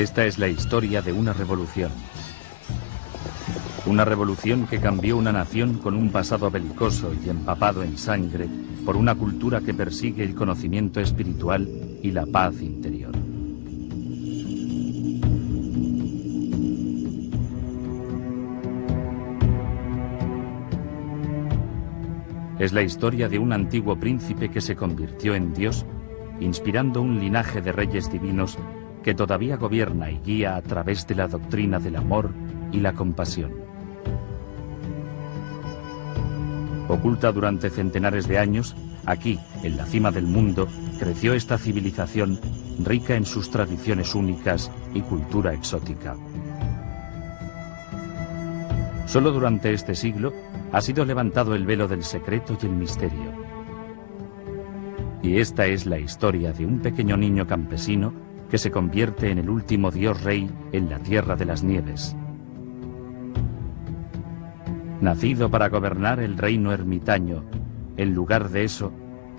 Esta es la historia de una revolución. Una revolución que cambió una nación con un pasado belicoso y empapado en sangre por una cultura que persigue el conocimiento espiritual y la paz interior. Es la historia de un antiguo príncipe que se convirtió en Dios, inspirando un linaje de reyes divinos que todavía gobierna y guía a través de la doctrina del amor y la compasión. Oculta durante centenares de años, aquí, en la cima del mundo, creció esta civilización rica en sus tradiciones únicas y cultura exótica. Solo durante este siglo ha sido levantado el velo del secreto y el misterio. Y esta es la historia de un pequeño niño campesino que se convierte en el último dios rey en la Tierra de las Nieves. Nacido para gobernar el reino ermitaño, en lugar de eso,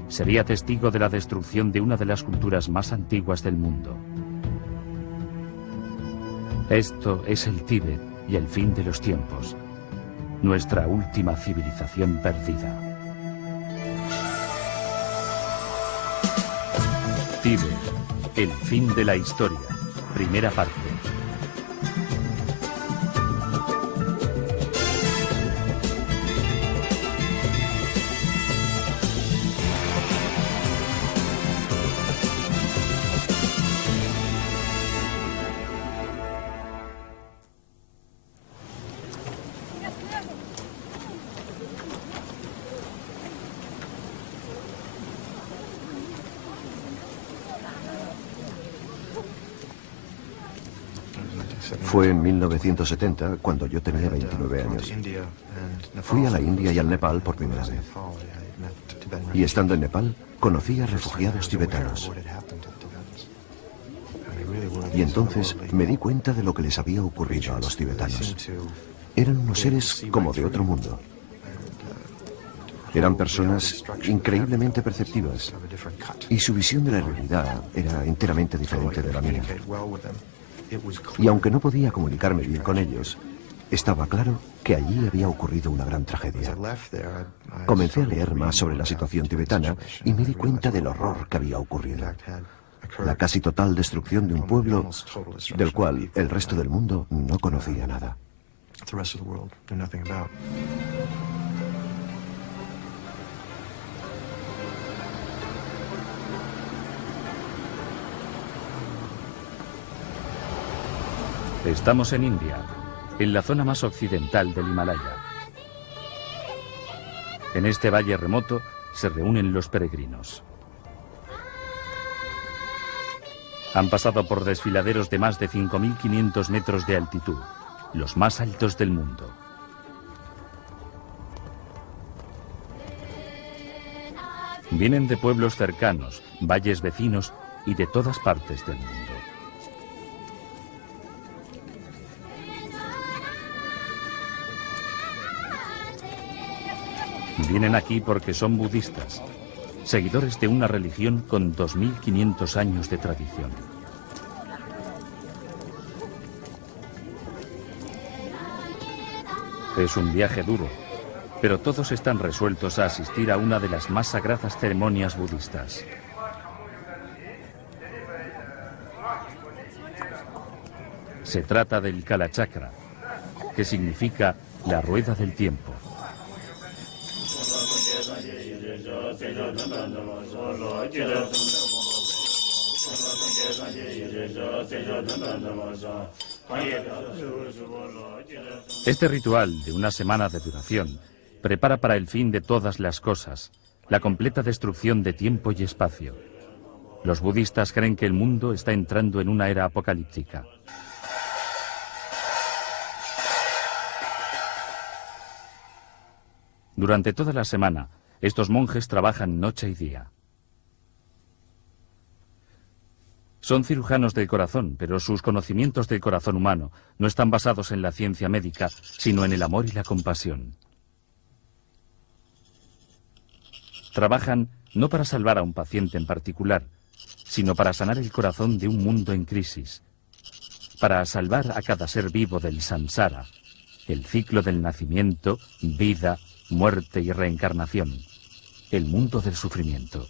sería testigo de la destrucción de una de las culturas más antiguas del mundo. Esto es el Tíbet y el fin de los tiempos, nuestra última civilización perdida. Tíbet, el fin de la historia, primera parte. Fue en 1970, cuando yo tenía 29 años. Fui a la India y al Nepal por primera vez. Y estando en Nepal, conocí a refugiados tibetanos. Y entonces me di cuenta de lo que les había ocurrido a los tibetanos. Eran unos seres como de otro mundo. Eran personas increíblemente perceptivas. Y su visión de la realidad era enteramente diferente de la mía. Y aunque no podía comunicarme bien con ellos, estaba claro que allí había ocurrido una gran tragedia. Comencé a leer más sobre la situación tibetana y me di cuenta del horror que había ocurrido. La casi total destrucción de un pueblo del cual el resto del mundo no conocía nada. Estamos en India, en la zona más occidental del Himalaya. En este valle remoto se reúnen los peregrinos. Han pasado por desfiladeros de más de 5.500 metros de altitud, los más altos del mundo. Vienen de pueblos cercanos, valles vecinos y de todas partes del mundo. Vienen aquí porque son budistas, seguidores de una religión con 2.500 años de tradición. Es un viaje duro, pero todos están resueltos a asistir a una de las más sagradas ceremonias budistas. Se trata del Kalachakra, que significa la rueda del tiempo. Este ritual, de una semana de duración, prepara para el fin de todas las cosas, la completa destrucción de tiempo y espacio. Los budistas creen que el mundo está entrando en una era apocalíptica. Durante toda la semana, estos monjes trabajan noche y día. Son cirujanos del corazón, pero sus conocimientos del corazón humano no están basados en la ciencia médica, sino en el amor y la compasión. Trabajan no para salvar a un paciente en particular, sino para sanar el corazón de un mundo en crisis. para salvar a cada ser vivo del samsara, el ciclo del nacimiento, vida, muerte y reencarnación, el mundo del sufrimiento.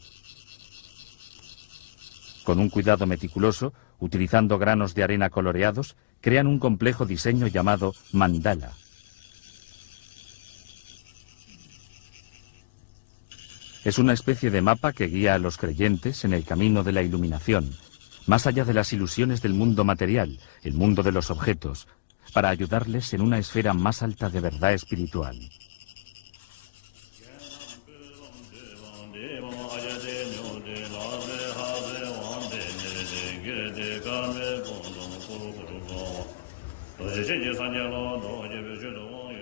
Con un cuidado meticuloso, utilizando granos de arena coloreados, crean un complejo diseño llamado mandala. Es una especie de mapa que guía a los creyentes en el camino de la iluminación, más allá de las ilusiones del mundo material, el mundo de los objetos, para ayudarles en una esfera más alta de verdad espiritual.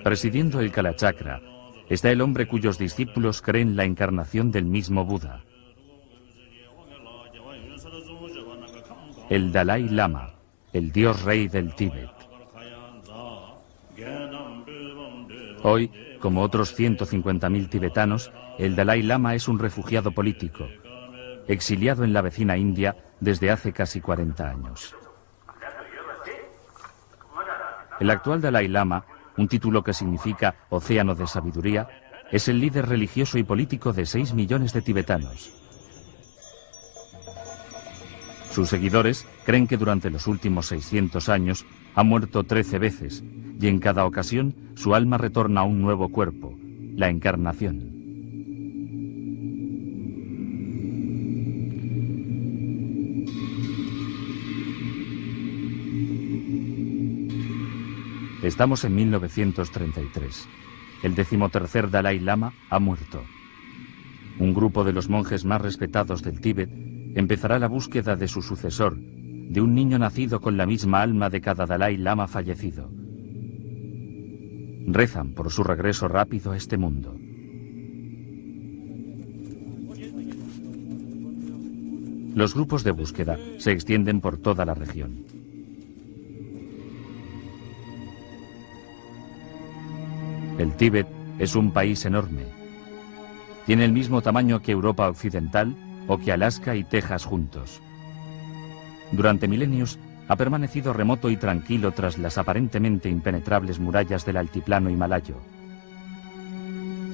Presidiendo el Kalachakra está el hombre cuyos discípulos creen la encarnación del mismo Buda. El Dalai Lama, el dios rey del Tíbet. Hoy, como otros 150.000 tibetanos, el Dalai Lama es un refugiado político, exiliado en la vecina India desde hace casi 40 años. El actual Dalai Lama, un título que significa océano de sabiduría, es el líder religioso y político de 6 millones de tibetanos. Sus seguidores creen que durante los últimos 600 años ha muerto 13 veces y en cada ocasión su alma retorna a un nuevo cuerpo, la encarnación. Estamos en 1933. El 13º Dalai Lama ha muerto. Un grupo de los monjes más respetados del Tíbet empezará la búsqueda de su sucesor, de un niño nacido con la misma alma de cada Dalai Lama fallecido. Rezan por su regreso rápido a este mundo. Los grupos de búsqueda se extienden por toda la región. El Tíbet es un país enorme. Tiene el mismo tamaño que Europa Occidental o que Alaska y Texas juntos. Durante milenios ha permanecido remoto y tranquilo tras las aparentemente impenetrables murallas del altiplano himalayo.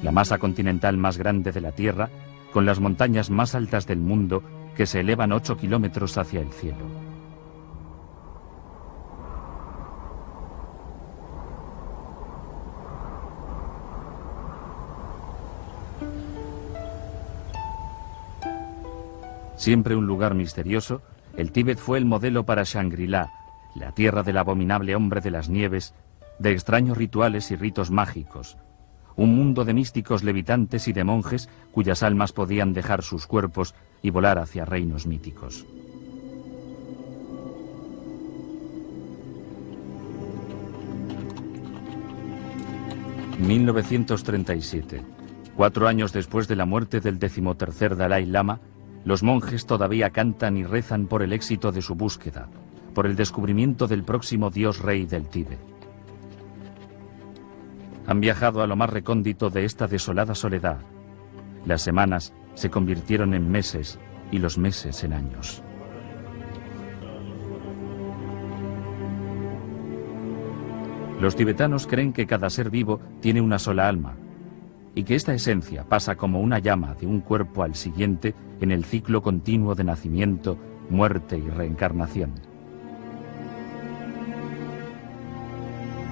La masa continental más grande de la Tierra, con las montañas más altas del mundo que se elevan 8 kilómetros hacia el cielo. Siempre un lugar misterioso, el Tíbet fue el modelo para Shangri-La, la tierra del abominable hombre de las nieves, de extraños rituales y ritos mágicos, un mundo de místicos levitantes y de monjes cuyas almas podían dejar sus cuerpos y volar hacia reinos míticos. En 1937, 4 años después de la muerte del 13º Dalai Lama, los monjes todavía cantan y rezan por el éxito de su búsqueda, por el descubrimiento del próximo dios rey del Tíbet. Han viajado a lo más recóndito de esta desolada soledad. Las semanas se convirtieron en meses y los meses en años. Los tibetanos creen que cada ser vivo tiene una sola alma, y que esta esencia pasa como una llama de un cuerpo al siguiente en el ciclo continuo de nacimiento, muerte y reencarnación.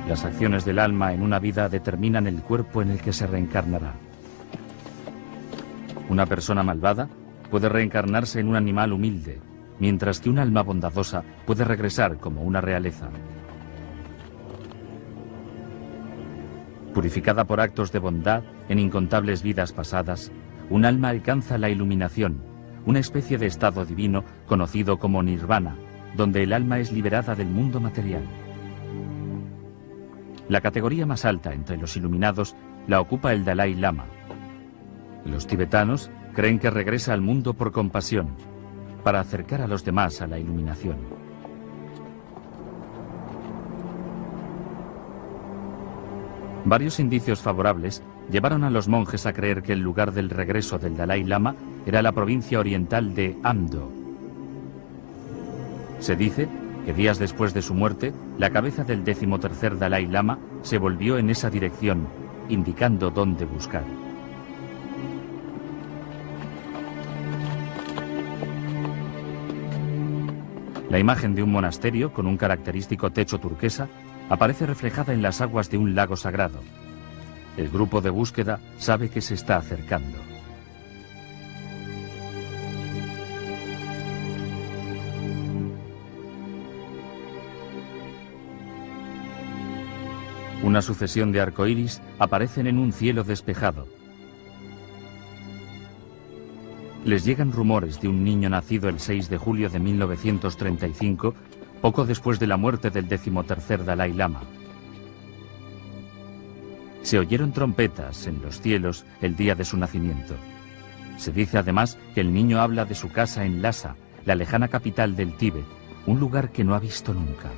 Las acciones del alma en una vida determinan el cuerpo en el que se reencarnará. Una persona malvada puede reencarnarse en un animal humilde, mientras que un alma bondadosa puede regresar como una realeza. Purificada por actos de bondad en incontables vidas pasadas, un alma alcanza la iluminación, una especie de estado divino conocido como nirvana, donde el alma es liberada del mundo material. La categoría más alta entre los iluminados la ocupa el Dalai Lama. Los tibetanos creen que regresa al mundo por compasión, para acercar a los demás a la iluminación. Varios indicios favorables llevaron a los monjes a creer que el lugar del regreso del Dalai Lama era la provincia oriental de Amdo. Se dice que días después de su muerte, la cabeza del 13º Dalai Lama se volvió en esa dirección, indicando dónde buscar. La imagen de un monasterio con un característico techo turquesa aparece reflejada en las aguas de un lago sagrado. El grupo de búsqueda sabe que se está acercando. Una sucesión de arcoíris aparecen en un cielo despejado. Les llegan rumores de un niño nacido el 6 de julio de 1935, poco después de la muerte del 13º Dalai Lama. Se oyeron trompetas en los cielos el día de su nacimiento. Se dice además que el niño habla de su casa en Lhasa, la lejana capital del Tíbet, un lugar que no ha visto nunca.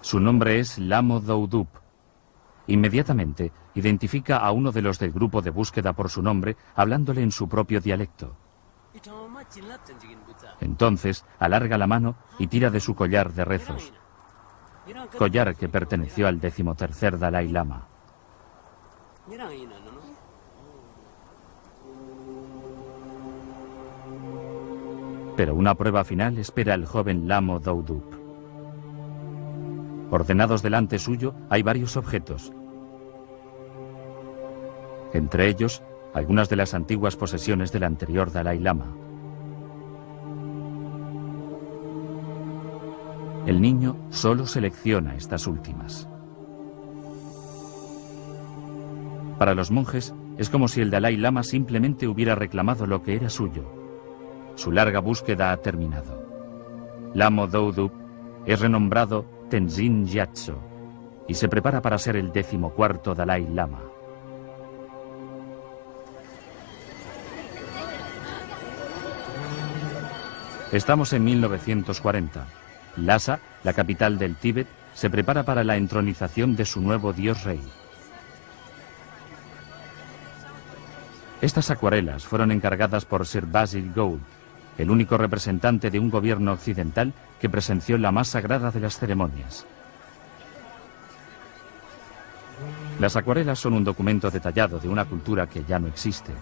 Su nombre es Lamo Doudub. Inmediatamente identifica a uno de los del grupo de búsqueda por su nombre, hablándole en su propio dialecto. Entonces alarga la mano y tira de su collar de rezos, collar que perteneció al 13º Dalai Lama. Pero una prueba final espera al joven Lamo Doudub. Ordenados delante suyo hay varios objetos. Entre ellos, algunas de las antiguas posesiones del anterior Dalai Lama. El niño solo selecciona estas últimas. Para los monjes, es como si el Dalai Lama simplemente hubiera reclamado lo que era suyo. Su larga búsqueda ha terminado. Lamo Doudub es renombrado Tenzin Gyatso y se prepara para ser el 14º Dalai Lama. Estamos en 1940. Lhasa, la capital del Tíbet, se prepara para la entronización de su nuevo dios rey. Estas acuarelas fueron encargadas por Sir Basil Gould, el único representante de un gobierno occidental que presenció la más sagrada de las ceremonias. Las acuarelas son un documento detallado de una cultura que ya no existe.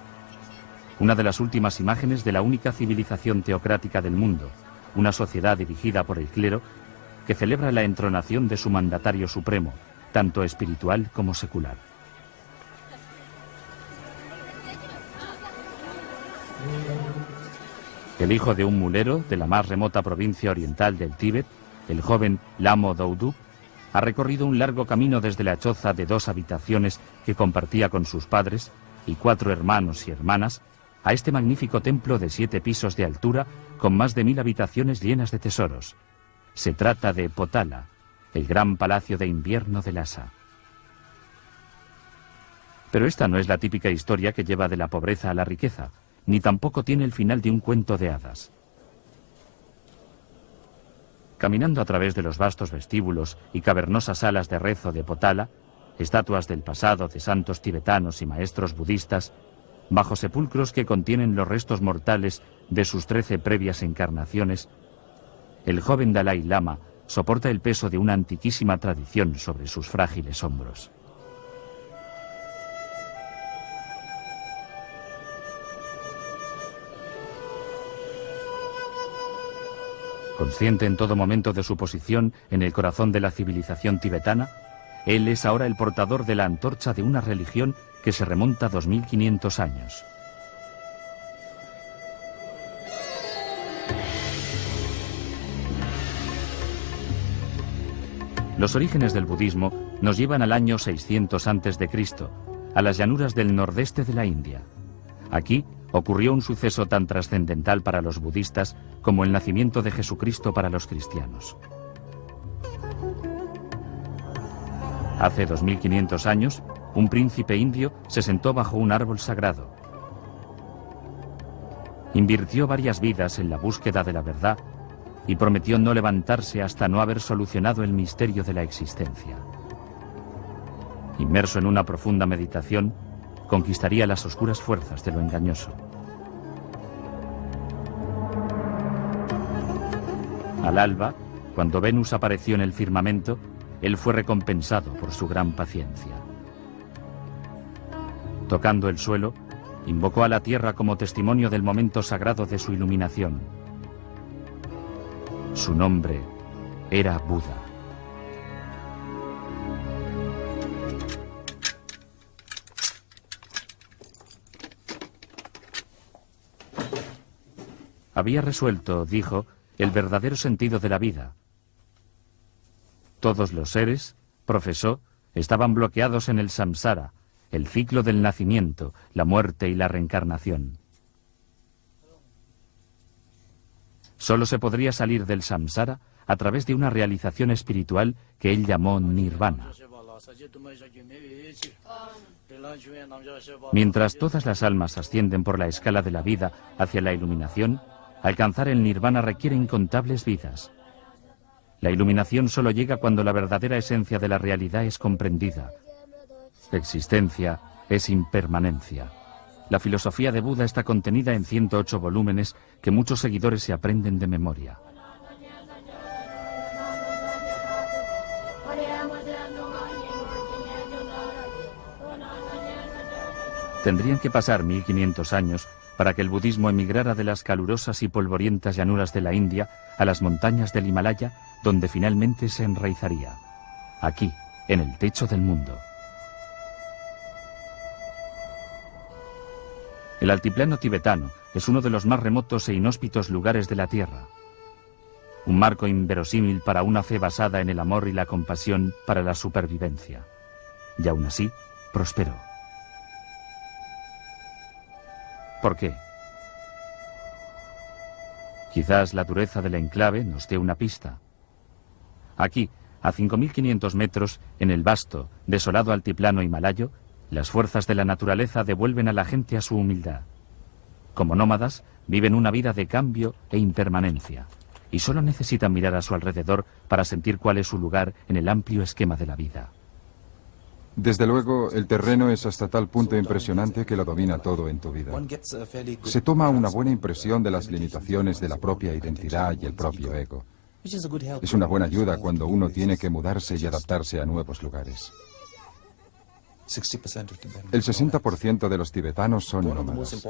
Una de las últimas imágenes de la única civilización teocrática del mundo, una sociedad dirigida por el clero que celebra la entronación de su mandatario supremo, tanto espiritual como secular. El hijo de un mulero de la más remota provincia oriental del Tíbet, el joven Lamo Doudub, ha recorrido un largo camino desde la choza de 2 habitaciones que compartía con sus padres y 4 hermanos y hermanas a este magnífico templo de 7 pisos de altura con más de 1000 habitaciones llenas de tesoros. Se trata de Potala, el gran palacio de invierno de Lhasa. Pero esta no es la típica historia que lleva de la pobreza a la riqueza, ni tampoco tiene el final de un cuento de hadas. Caminando a través de los vastos vestíbulos y cavernosas salas de rezo de Potala, estatuas del pasado de santos tibetanos y maestros budistas, bajo sepulcros que contienen los restos mortales de sus 13 previas encarnaciones, el joven Dalai Lama soporta el peso de una antiquísima tradición sobre sus frágiles hombros. Consciente en todo momento de su posición en el corazón de la civilización tibetana, él es ahora el portador de la antorcha de una religión que se remonta a 2500 años. Los orígenes del budismo nos llevan al año 600 a.C., a las llanuras del nordeste de la India. Aquí ocurrió un suceso tan trascendental para los budistas como el nacimiento de Jesucristo para los cristianos. Hace 2500 años, un príncipe indio se sentó bajo un árbol sagrado. Invirtió varias vidas en la búsqueda de la verdad y prometió no levantarse hasta no haber solucionado el misterio de la existencia. Inmerso en una profunda meditación, conquistaría las oscuras fuerzas de lo engañoso. Al alba, cuando Venus apareció en el firmamento, él fue recompensado por su gran paciencia. Tocando el suelo, invocó a la tierra como testimonio del momento sagrado de su iluminación. Su nombre era Buda. Había resuelto, dijo, el verdadero sentido de la vida. Todos los seres, profesó, estaban bloqueados en el samsara, el ciclo del nacimiento, la muerte y la reencarnación. Solo se podría salir del samsara a través de una realización espiritual que él llamó nirvana. Mientras todas las almas ascienden por la escala de la vida hacia la iluminación, alcanzar el nirvana requiere incontables vidas. La iluminación solo llega cuando la verdadera esencia de la realidad es comprendida. Existencia es impermanencia. La filosofía de Buda está contenida en 108 volúmenes que muchos seguidores se aprenden de memoria. Tendrían que pasar 1500 años para que el budismo emigrara de las calurosas y polvorientas llanuras de la India a las montañas del Himalaya, donde finalmente se enraizaría. Aquí, en el techo del mundo. El altiplano tibetano es uno de los más remotos e inhóspitos lugares de la Tierra. Un marco inverosímil para una fe basada en el amor y la compasión para la supervivencia. Y aún así, prosperó. ¿Por qué? Quizás la dureza del enclave nos dé una pista. Aquí, a 5.500 metros, en el vasto, desolado altiplano himalayo, las fuerzas de la naturaleza devuelven a la gente a su humildad. Como nómadas, viven una vida de cambio e impermanencia, y solo necesitan mirar a su alrededor para sentir cuál es su lugar en el amplio esquema de la vida. Desde luego, el terreno es hasta tal punto impresionante que lo domina todo en tu vida. Se toma una buena impresión de las limitaciones de la propia identidad y el propio ego. Es una buena ayuda cuando uno tiene que mudarse y adaptarse a nuevos lugares. El 60% de los tibetanos son nómadas.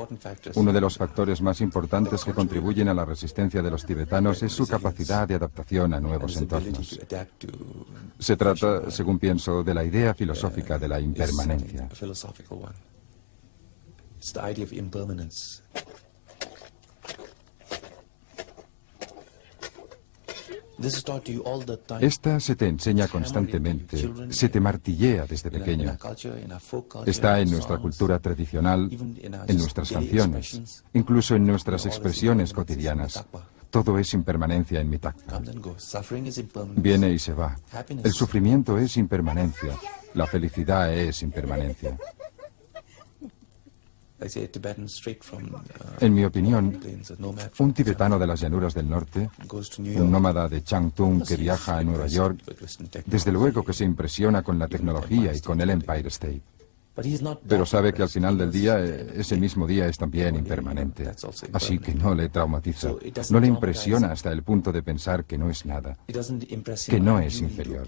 Uno de los factores más importantes que contribuyen a la resistencia de los tibetanos es su capacidad de adaptación a nuevos entornos. Se trata, según pienso, de la idea filosófica de la impermanencia. Esta se te enseña constantemente, se te martillea desde pequeño. Está en nuestra cultura tradicional, en nuestras canciones, incluso en nuestras expresiones cotidianas. Todo es impermanencia en Mitakpa. Viene y se va. El sufrimiento es impermanencia. La felicidad es impermanencia. En mi opinión, un tibetano de las llanuras del norte, un nómada de Changtung que viaja a Nueva York, desde luego que se impresiona con la tecnología y con el Empire State. Pero sabe que al final del día, ese mismo día es también impermanente. Así que no le traumatiza, no le impresiona hasta el punto de pensar que no es nada, que no es inferior.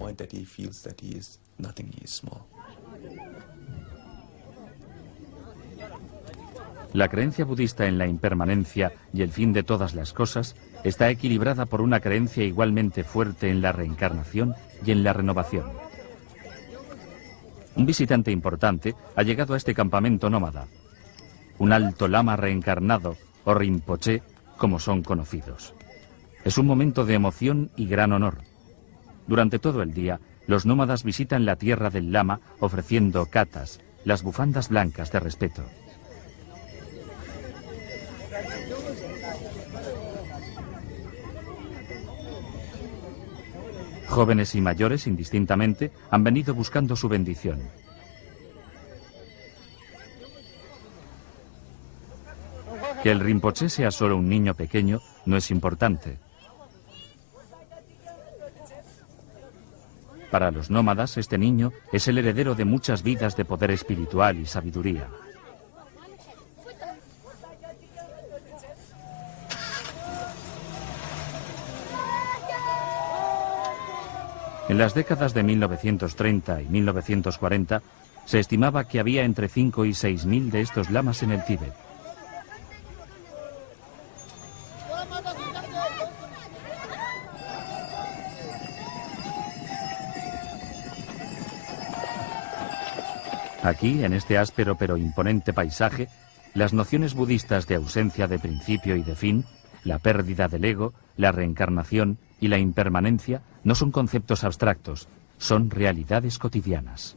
La creencia budista en la impermanencia y el fin de todas las cosas está equilibrada por una creencia igualmente fuerte en la reencarnación y en la renovación. Un visitante importante ha llegado a este campamento nómada, un alto lama reencarnado, o Rinpoché, como son conocidos. Es un momento de emoción y gran honor. Durante todo el día, los nómadas visitan la tierra del lama ofreciendo katas, las bufandas blancas de respeto. Jóvenes y mayores, indistintamente, han venido buscando su bendición. Que el Rinpoché sea solo un niño pequeño no es importante. Para los nómadas, este niño es el heredero de muchas vidas de poder espiritual y sabiduría. En las décadas de 1930 y 1940 se estimaba que había entre 5 y 6.000 de estos lamas en el Tíbet. Aquí, en este áspero pero imponente paisaje, las nociones budistas de ausencia de principio y de fin, la pérdida del ego, la reencarnación y la impermanencia no son conceptos abstractos, son realidades cotidianas.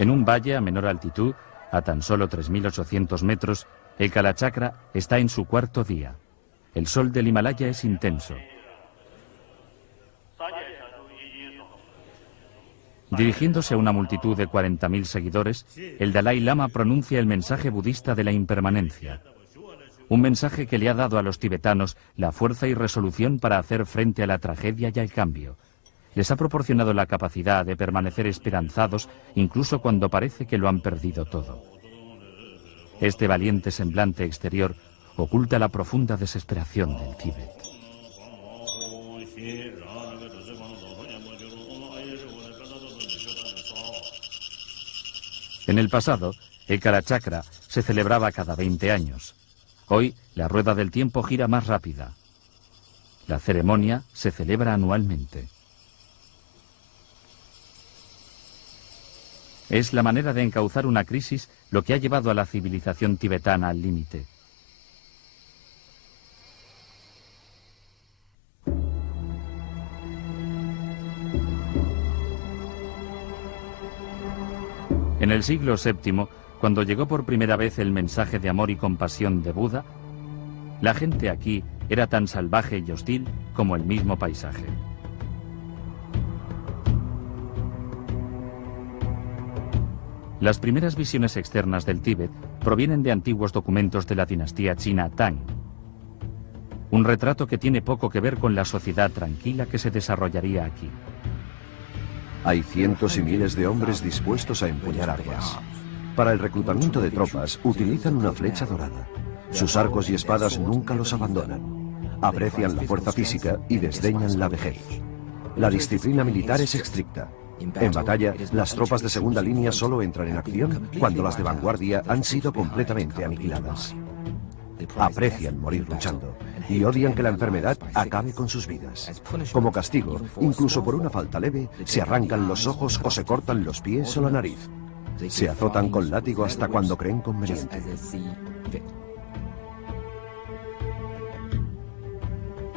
En un valle a menor altitud, a tan solo 3.800 metros, el Kalachakra está en su cuarto día. El sol del Himalaya es intenso. Dirigiéndose a una multitud de 40.000 seguidores, el Dalai Lama pronuncia el mensaje budista de la impermanencia. Un mensaje que le ha dado a los tibetanos la fuerza y resolución para hacer frente a la tragedia y al cambio. Les ha proporcionado la capacidad de permanecer esperanzados incluso cuando parece que lo han perdido todo. Este valiente semblante exterior oculta la profunda desesperación del Tíbet. En el pasado, el Kalachakra se celebraba cada 20 años. Hoy, la rueda del tiempo gira más rápida. La ceremonia se celebra anualmente. Es la manera de encauzar una crisis lo que ha llevado a la civilización tibetana al límite. En el siglo VII, cuando llegó por primera vez el mensaje de amor y compasión de Buda, la gente aquí era tan salvaje y hostil como el mismo paisaje. Las primeras visiones externas del Tíbet provienen de antiguos documentos de la dinastía china Tang. Un retrato que tiene poco que ver con la sociedad tranquila que se desarrollaría aquí. Hay cientos y miles de hombres dispuestos a empuñar armas. Para el reclutamiento de tropas utilizan una flecha dorada. Sus arcos y espadas nunca los abandonan. Aprecian la fuerza física y desdeñan la vejez. La disciplina militar es estricta. En batalla, las tropas de segunda línea solo entran en acción cuando las de vanguardia han sido completamente aniquiladas. Aprecian morir luchando y odian que la enfermedad acabe con sus vidas. Como castigo, incluso por una falta leve, se arrancan los ojos o se cortan los pies o la nariz. Se azotan con látigo hasta cuando creen conveniente.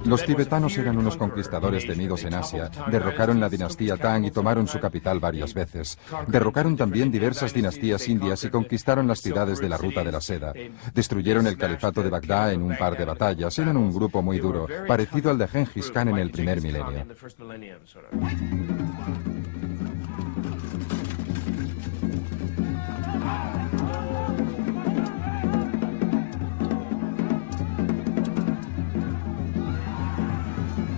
Los tibetanos eran unos conquistadores temidos en Asia, derrocaron la dinastía Tang y tomaron su capital varias veces. Derrocaron también diversas dinastías indias y conquistaron las ciudades de la Ruta de la Seda. Destruyeron el califato de Bagdad en un par de batallas. Eran un grupo muy duro, parecido al de Gengis Khan en el primer milenio.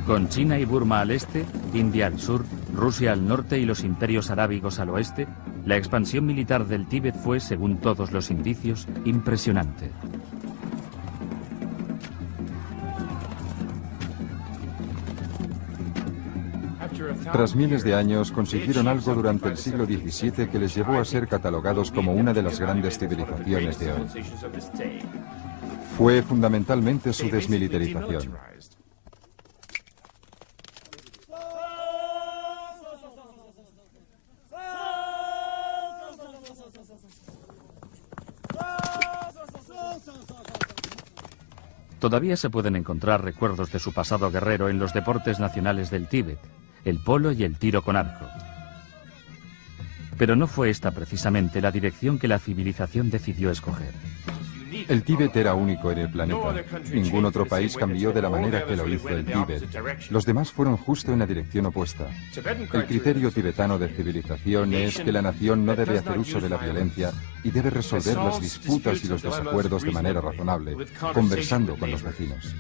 Con China y Burma al este, India al sur, Rusia al norte y los imperios arábigos al oeste, la expansión militar del Tíbet fue, según todos los indicios, impresionante. Tras miles de años, consiguieron algo durante el siglo XVII que les llevó a ser catalogados como una de las grandes civilizaciones de hoy. Fue fundamentalmente su desmilitarización. Todavía se pueden encontrar recuerdos de su pasado guerrero en los deportes nacionales del Tíbet, el polo y el tiro con arco. Pero no fue esta precisamente la dirección que la civilización decidió escoger. El Tíbet era único en el planeta. Ningún otro país cambió de la manera que lo hizo el Tíbet. Los demás fueron justo en la dirección opuesta. El criterio tibetano de civilización es que la nación no debe hacer uso de la violencia y debe resolver las disputas y los desacuerdos de manera razonable, conversando con los vecinos.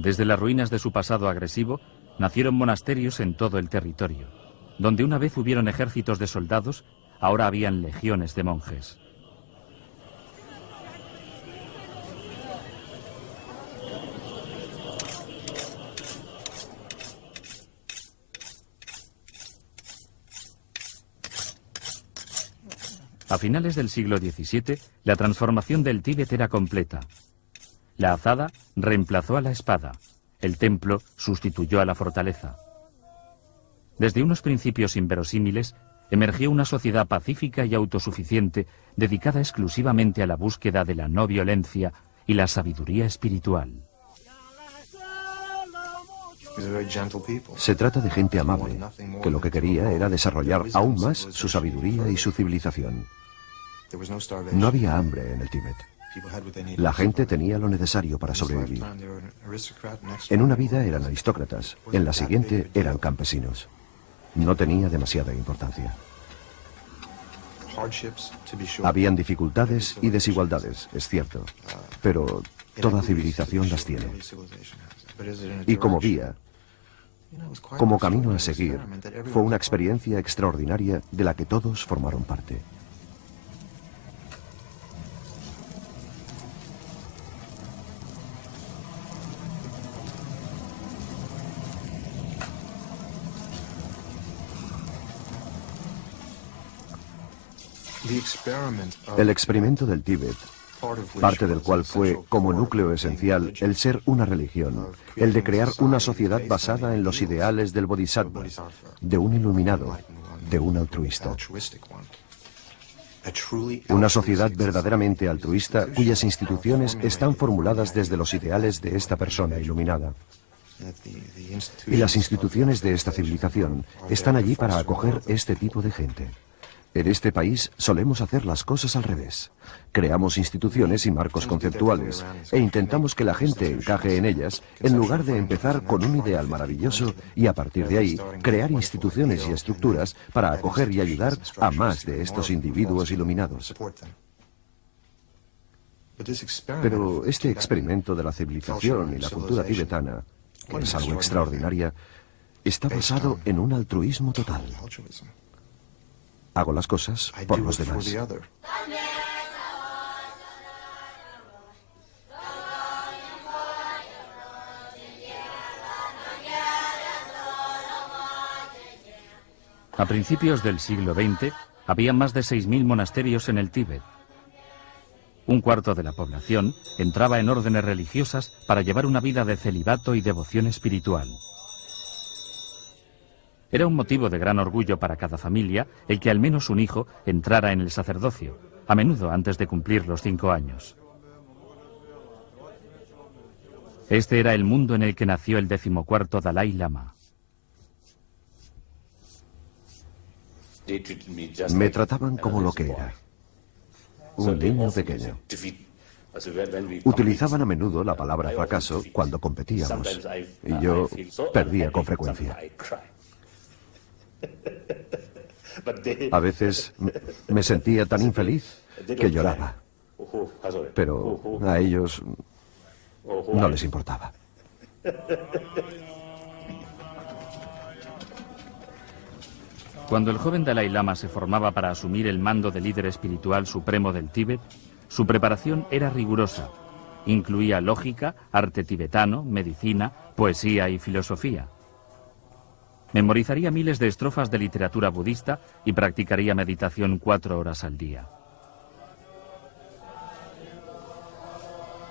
Desde las ruinas de su pasado agresivo, nacieron monasterios en todo el territorio. Donde una vez hubieron ejércitos de soldados, ahora habían legiones de monjes. A finales del siglo XVII, la transformación del Tíbet era completa. La azada reemplazó a la espada. El templo sustituyó a la fortaleza. Desde unos principios inverosímiles, emergió una sociedad pacífica y autosuficiente dedicada exclusivamente a la búsqueda de la no violencia y la sabiduría espiritual. Se trata de gente amable, que lo que quería era desarrollar aún más su sabiduría y su civilización. No había hambre en el Tíbet. La gente tenía lo necesario para sobrevivir. En una vida eran aristócratas, en la siguiente eran campesinos. No tenía demasiada importancia. Habían dificultades y desigualdades, es cierto, pero toda civilización las tiene. Y como guía, como camino a seguir, fue una experiencia extraordinaria de la que todos formaron parte. El experimento del Tíbet, parte del cual fue como núcleo esencial el ser una religión, el de crear una sociedad basada en los ideales del Bodhisattva, de un iluminado, de un altruista. Una sociedad verdaderamente altruista cuyas instituciones están formuladas desde los ideales de esta persona iluminada. Y las instituciones de esta civilización están allí para acoger este tipo de gente. En este país solemos hacer las cosas al revés. Creamos instituciones y marcos conceptuales e intentamos que la gente encaje en ellas en lugar de empezar con un ideal maravilloso y a partir de ahí crear instituciones y estructuras para acoger y ayudar a más de estos individuos iluminados. Pero este experimento de la civilización y la cultura tibetana, que es algo extraordinaria, está basado en un altruismo total. Hago las cosas por los demás. A principios del siglo XX, había más de 6.000 monasterios en el Tíbet. Un cuarto de la población entraba en órdenes religiosas para llevar una vida de celibato y devoción espiritual. Era un motivo de gran orgullo para cada familia el que al menos un hijo entrara en el sacerdocio, a menudo antes de cumplir los 5 años. Este era el mundo en el que nació el 14º Dalai Lama. Me trataban como lo que era, un niño pequeño. Utilizaban a menudo la palabra fracaso cuando competíamos, y yo perdía con frecuencia. A veces me sentía tan infeliz que lloraba, pero a ellos no les importaba. Cuando el joven Dalai Lama se formaba para asumir el mando de líder espiritual supremo del Tíbet, su preparación era rigurosa. Incluía lógica, arte tibetano, medicina, poesía y filosofía. Memorizaría miles de estrofas de literatura budista y practicaría meditación 4 horas al día.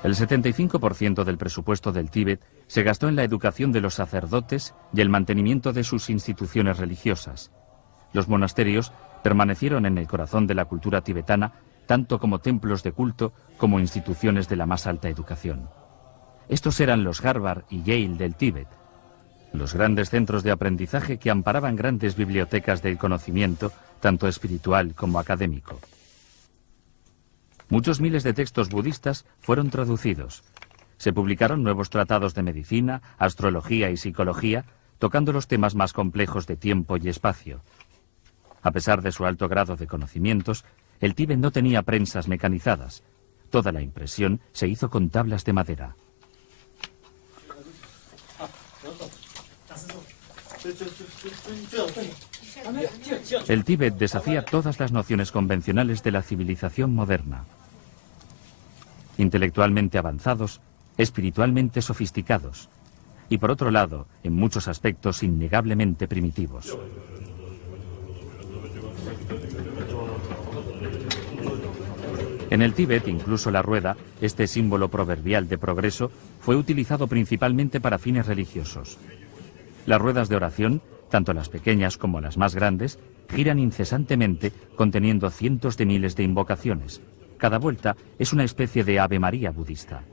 El 75% del presupuesto del Tíbet se gastó en la educación de los sacerdotes y el mantenimiento de sus instituciones religiosas. los monasterios permanecieron en el corazón de la cultura tibetana, tanto como templos de culto como instituciones de la más alta educación. Estos eran los Harvard y Yale del Tíbet, los grandes centros de aprendizaje que amparaban grandes bibliotecas del conocimiento, tanto espiritual como académico. Muchos miles de textos budistas fueron traducidos. Se publicaron nuevos tratados de medicina, astrología y psicología, tocando los temas más complejos de tiempo y espacio. A pesar de su alto grado de conocimientos, el Tíbet no tenía prensas mecanizadas. Toda la impresión se hizo con tablas de madera. El Tíbet desafía todas las nociones convencionales de la civilización moderna. Intelectualmente avanzados, espiritualmente sofisticados, y por otro lado, en muchos aspectos innegablemente primitivos. En el Tíbet, incluso la rueda, este símbolo proverbial de progreso, fue utilizado principalmente para fines religiosos. Las ruedas de oración, tanto las pequeñas como las más grandes, giran incesantemente, conteniendo cientos de miles de invocaciones. Cada vuelta es una especie de Ave María budista.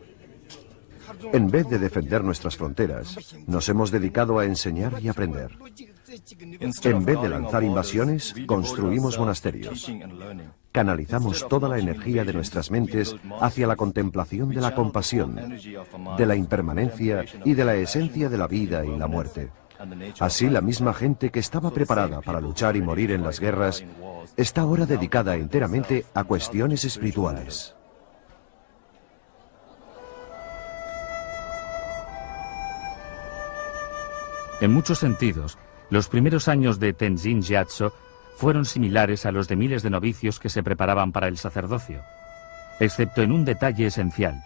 En vez de defender nuestras fronteras, nos hemos dedicado a enseñar y aprender. En vez de lanzar invasiones, construimos monasterios. Canalizamos toda la energía de nuestras mentes hacia la contemplación de la compasión, de la impermanencia y de la esencia de la vida y la muerte. Así, la misma gente que estaba preparada para luchar y morir en las guerras, está ahora dedicada enteramente a cuestiones espirituales. En muchos sentidos, los primeros años de Tenzin Gyatso fueron similares a los de miles de novicios que se preparaban para el sacerdocio, excepto en un detalle esencial.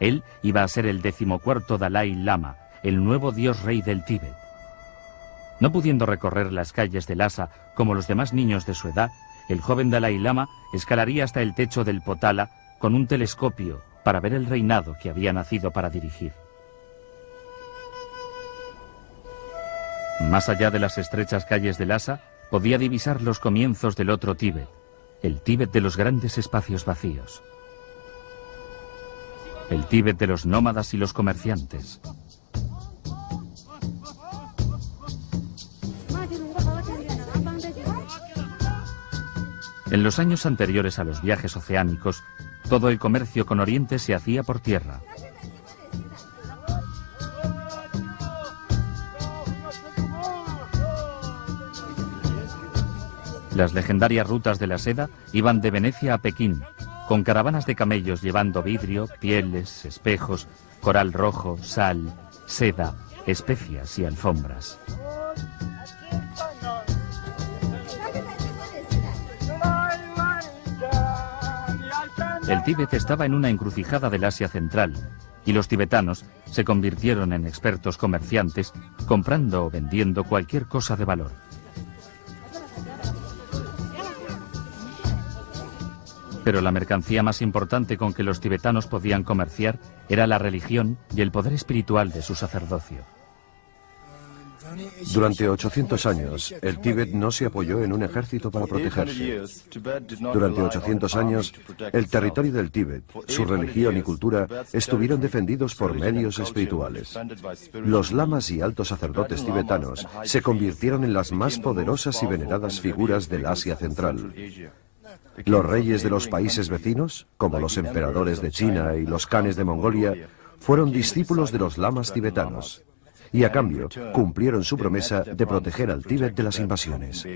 Él iba a ser el 14º Dalai Lama, el nuevo dios rey del Tíbet. No pudiendo recorrer las calles de Lhasa como los demás niños de su edad, el joven Dalai Lama escalaría hasta el techo del Potala con un telescopio para ver el reinado que había nacido para dirigir. Más allá de las estrechas calles de Lhasa, podía divisar los comienzos del otro Tíbet, el Tíbet de los grandes espacios vacíos. El Tíbet de los nómadas y los comerciantes. En los años anteriores a los viajes oceánicos, todo el comercio con Oriente se hacía por tierra. Las legendarias rutas de la seda iban de Venecia a Pekín, con caravanas de camellos llevando vidrio, pieles, espejos, coral rojo, sal, seda, especias y alfombras. El Tíbet estaba en una encrucijada del Asia Central, y los tibetanos se convirtieron en expertos comerciantes, comprando o vendiendo cualquier cosa de valor. Pero la mercancía más importante con que los tibetanos podían comerciar era la religión y el poder espiritual de su sacerdocio. Durante 800 años, el Tíbet no se apoyó en un ejército para protegerse. Durante 800 años, el territorio del Tíbet, su religión y cultura estuvieron defendidos por medios espirituales. Los lamas y altos sacerdotes tibetanos se convirtieron en las más poderosas y veneradas figuras del Asia Central. Los reyes de los países vecinos, como los emperadores de China y los khanes de Mongolia, fueron discípulos de los lamas tibetanos. Y a cambio, cumplieron su promesa de proteger al Tíbet de las invasiones.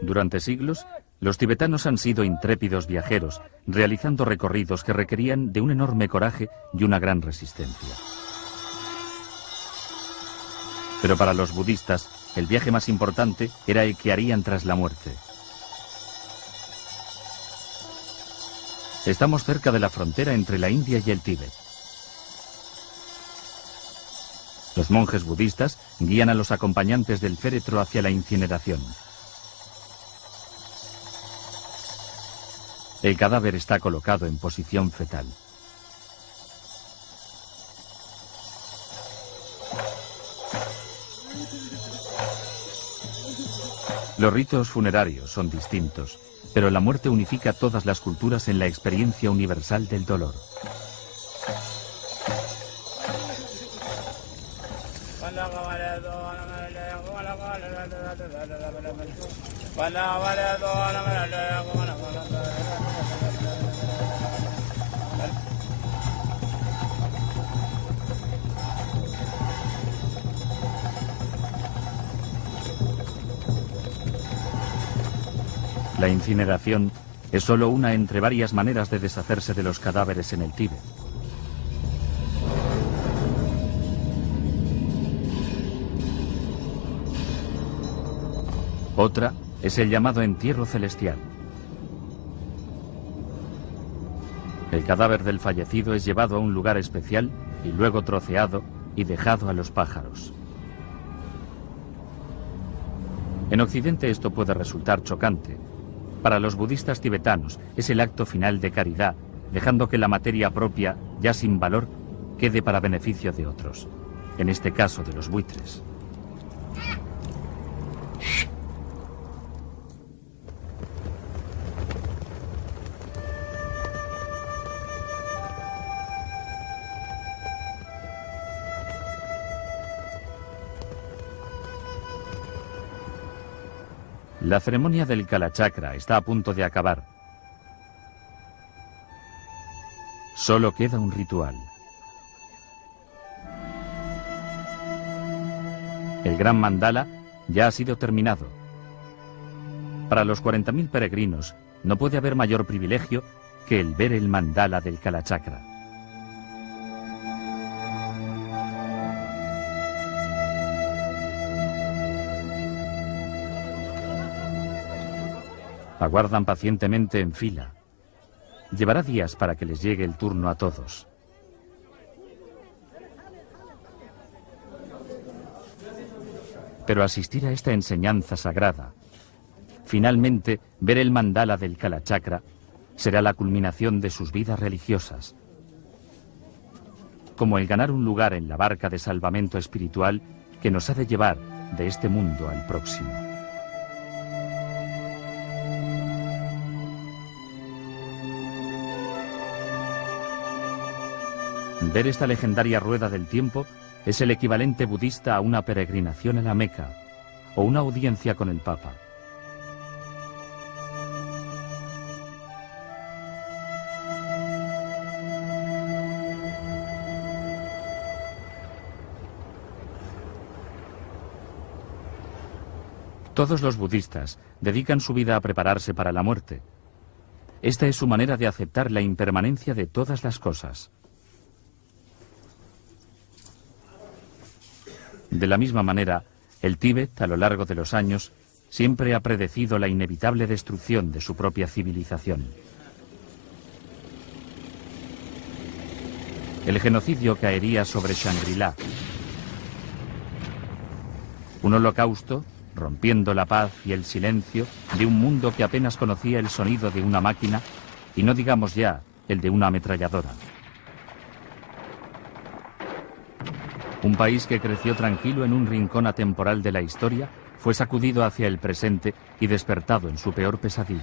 Durante siglos, los tibetanos han sido intrépidos viajeros, realizando recorridos que requerían de un enorme coraje y una gran resistencia. Pero para los budistas, el viaje más importante era el que harían tras la muerte. Estamos cerca de la frontera entre la India y el Tíbet. Los monjes budistas guían a los acompañantes del féretro hacia la incineración. El cadáver está colocado en posición fetal. Los ritos funerarios son distintos, pero la muerte unifica todas las culturas en la experiencia universal del dolor. La incineración es solo una entre varias maneras de deshacerse de los cadáveres en el Tíbet. Otra es el llamado entierro celestial. El cadáver del fallecido es llevado a un lugar especial y luego troceado y dejado a los pájaros. En Occidente esto puede resultar chocante. Para los budistas tibetanos es el acto final de caridad, dejando que la materia propia, ya sin valor, quede para beneficio de otros, en este caso de los buitres. La ceremonia del Kalachakra está a punto de acabar. Solo queda un ritual. El gran mandala ya ha sido terminado. Para los 40.000 peregrinos no puede haber mayor privilegio que el ver el mandala del Kalachakra. Aguardan pacientemente en fila. Llevará días para que les llegue el turno a todos. Pero asistir a esta enseñanza sagrada, finalmente ver el mandala del Kalachakra, será la culminación de sus vidas religiosas. Como el ganar un lugar en la barca de salvamento espiritual que nos ha de llevar de este mundo al próximo. Ver esta legendaria rueda del tiempo es el equivalente budista a una peregrinación a la Meca o una audiencia con el Papa. Todos los budistas dedican su vida a prepararse para la muerte. Esta es su manera de aceptar la impermanencia de todas las cosas. De la misma manera, el Tíbet, a lo largo de los años, siempre ha predecido la inevitable destrucción de su propia civilización. El genocidio caería sobre Shangri-La. Un holocausto, rompiendo la paz y el silencio de un mundo que apenas conocía el sonido de una máquina, y no digamos ya el de una ametralladora. Un país que creció tranquilo en un rincón atemporal de la historia fue sacudido hacia el presente y despertado en su peor pesadilla.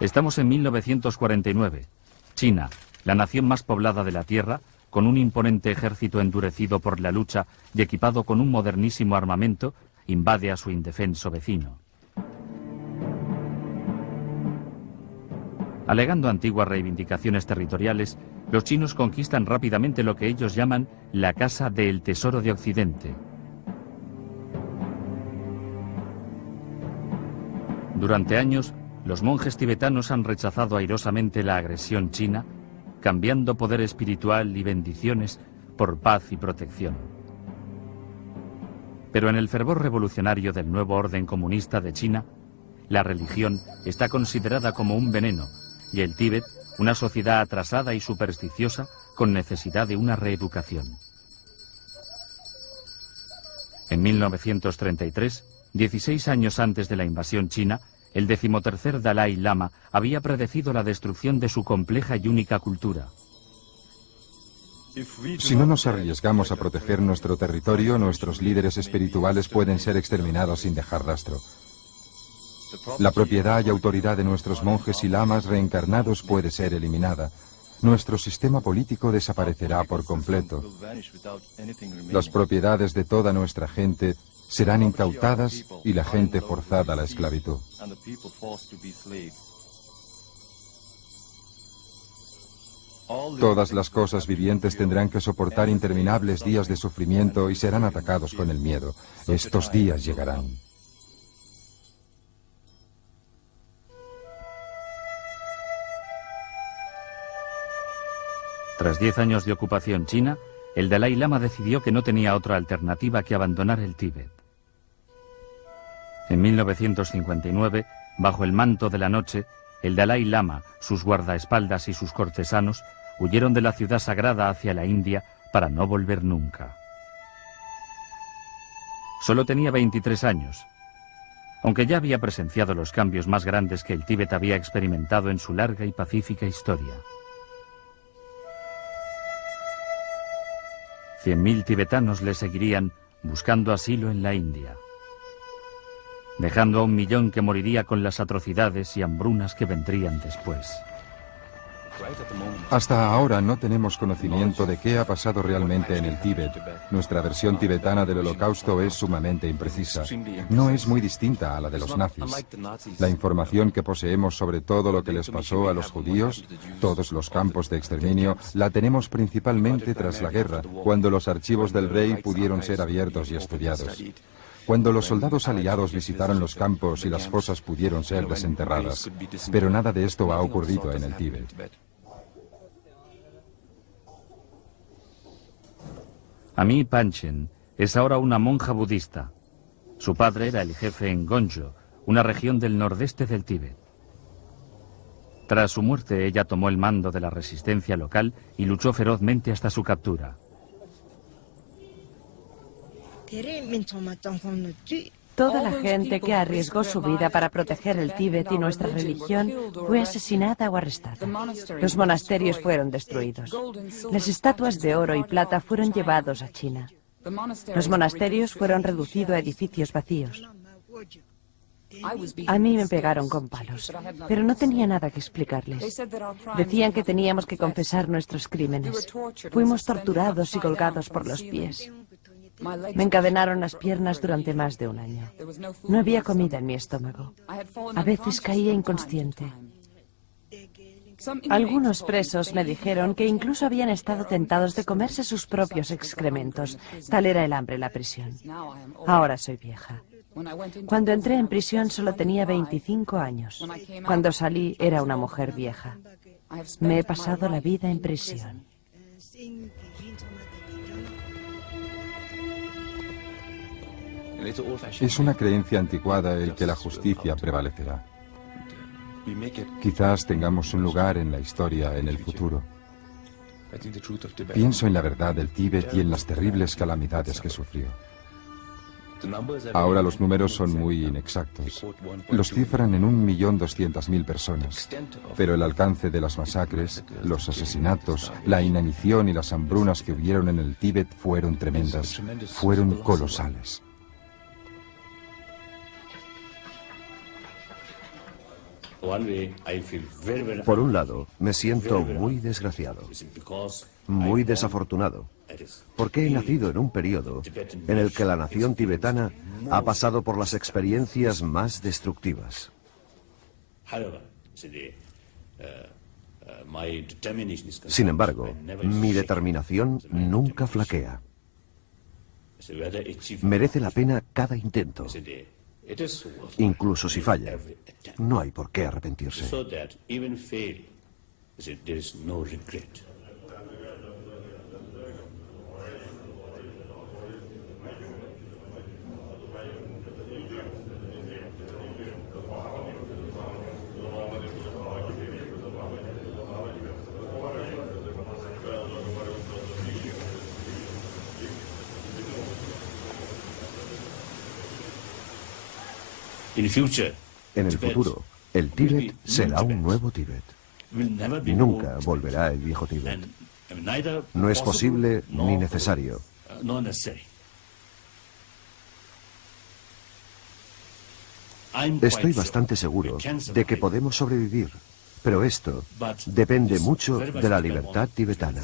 Estamos en 1949. China, la nación más poblada de la Tierra, con un imponente ejército endurecido por la lucha y equipado con un modernísimo armamento, invade a su indefenso vecino. Alegando antiguas reivindicaciones territoriales, los chinos conquistan rápidamente lo que ellos llaman la Casa del Tesoro de Occidente. Durante años, los monjes tibetanos han rechazado airosamente la agresión china, cambiando poder espiritual y bendiciones por paz y protección. Pero en el fervor revolucionario del nuevo orden comunista de China, la religión está considerada como un veneno, y el Tíbet, una sociedad atrasada y supersticiosa, con necesidad de una reeducación. En 1933, 16 años antes de la invasión china, el 13º Dalai Lama había predecido la destrucción de su compleja y única cultura. Si no nos arriesgamos a proteger nuestro territorio, nuestros líderes espirituales pueden ser exterminados sin dejar rastro. La propiedad y autoridad de nuestros monjes y lamas reencarnados puede ser eliminada. Nuestro sistema político desaparecerá por completo. Las propiedades de toda nuestra gente serán incautadas y la gente forzada a la esclavitud. Todas las cosas vivientes tendrán que soportar interminables días de sufrimiento y serán atacados con el miedo. Estos días llegarán. Tras 10 años de ocupación china, el Dalai Lama decidió que no tenía otra alternativa que abandonar el Tíbet. En 1959, bajo el manto de la noche, el Dalai Lama, sus guardaespaldas y sus cortesanos huyeron de la ciudad sagrada hacia la India para no volver nunca. Solo tenía 23 años, aunque ya había presenciado los cambios más grandes que el Tíbet había experimentado en su larga y pacífica historia. 100.000 tibetanos le seguirían buscando asilo en la India, dejando a 1 millón que moriría con las atrocidades y hambrunas que vendrían después. Hasta ahora no tenemos conocimiento de qué ha pasado realmente en el Tíbet. Nuestra versión tibetana del Holocausto es sumamente imprecisa. No es muy distinta a la de los nazis. La información que poseemos sobre todo lo que les pasó a los judíos, todos los campos de exterminio, la tenemos principalmente tras la guerra, cuando los archivos del rey pudieron ser abiertos y estudiados. Cuando los soldados aliados visitaron los campos y las fosas pudieron ser desenterradas. Pero nada de esto ha ocurrido en el Tíbet. Ami Panchen es ahora una monja budista. Su padre era el jefe en Gonjo, una región del nordeste del Tíbet. Tras su muerte, ella tomó el mando de la resistencia local y luchó ferozmente hasta su captura. Toda la gente que arriesgó su vida para proteger el Tíbet y nuestra religión fue asesinada o arrestada. Los monasterios fueron destruidos. Las estatuas de oro y plata fueron llevados a China. Los monasterios fueron reducidos a edificios vacíos. A mí me pegaron con palos, pero no tenía nada que explicarles. Decían que teníamos que confesar nuestros crímenes. Fuimos torturados y colgados por los pies. Me encadenaron las piernas durante más de 1 año. No había comida en mi estómago. A veces caía inconsciente. Algunos presos me dijeron que incluso habían estado tentados de comerse sus propios excrementos. Tal era el hambre en la prisión. Ahora soy vieja. Cuando entré en prisión solo tenía 25 años. Cuando salí era una mujer vieja. Me he pasado la vida en prisión. Es una creencia anticuada el que la justicia prevalecerá. Quizás tengamos un lugar en la historia en el futuro. Pienso en la verdad del Tíbet y en las terribles calamidades que sufrió. Ahora los números son muy inexactos. Los cifran en 1.200.000 personas. Pero el alcance de las masacres, los asesinatos, la inanición y las hambrunas que hubieron en el Tíbet fueron tremendas, fueron colosales. Por un lado, me siento muy desgraciado, muy desafortunado, porque he nacido en un periodo en el que la nación tibetana ha pasado por las experiencias más destructivas. Sin embargo, mi determinación nunca flaquea. Merece la pena cada intento. Incluso si falla, no hay por qué arrepentirse. En el futuro, el Tíbet será un nuevo Tíbet. Nunca volverá el viejo Tíbet. No es posible ni necesario. Estoy bastante seguro de que podemos sobrevivir, pero esto depende mucho de la libertad tibetana.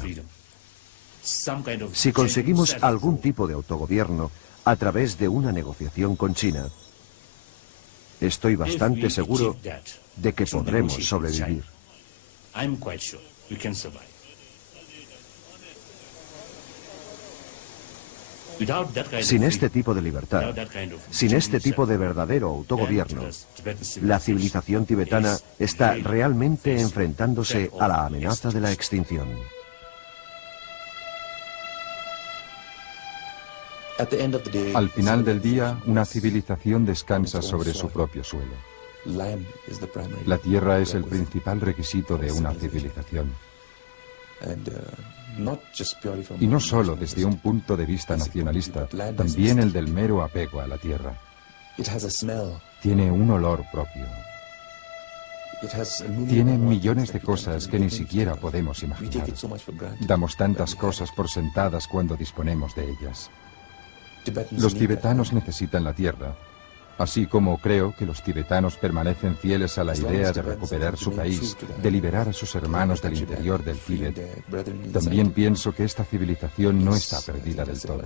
Si conseguimos algún tipo de autogobierno a través de una negociación con China, estoy bastante seguro de que podremos sobrevivir. Sin este tipo de libertad, sin este tipo de verdadero autogobierno, la civilización tibetana está realmente enfrentándose a la amenaza de la extinción. Al final del día, una civilización descansa sobre su propio suelo. La tierra es el principal requisito de una civilización. Y no solo desde un punto de vista nacionalista, también el del mero apego a la tierra. Tiene un olor propio. Tiene millones de cosas que ni siquiera podemos imaginar. Damos tantas cosas por sentadas cuando disponemos de ellas. Los tibetanos necesitan la tierra, así como creo que los tibetanos permanecen fieles a la idea de recuperar su país, de liberar a sus hermanos del interior del Tíbet. También pienso que esta civilización no está perdida del todo.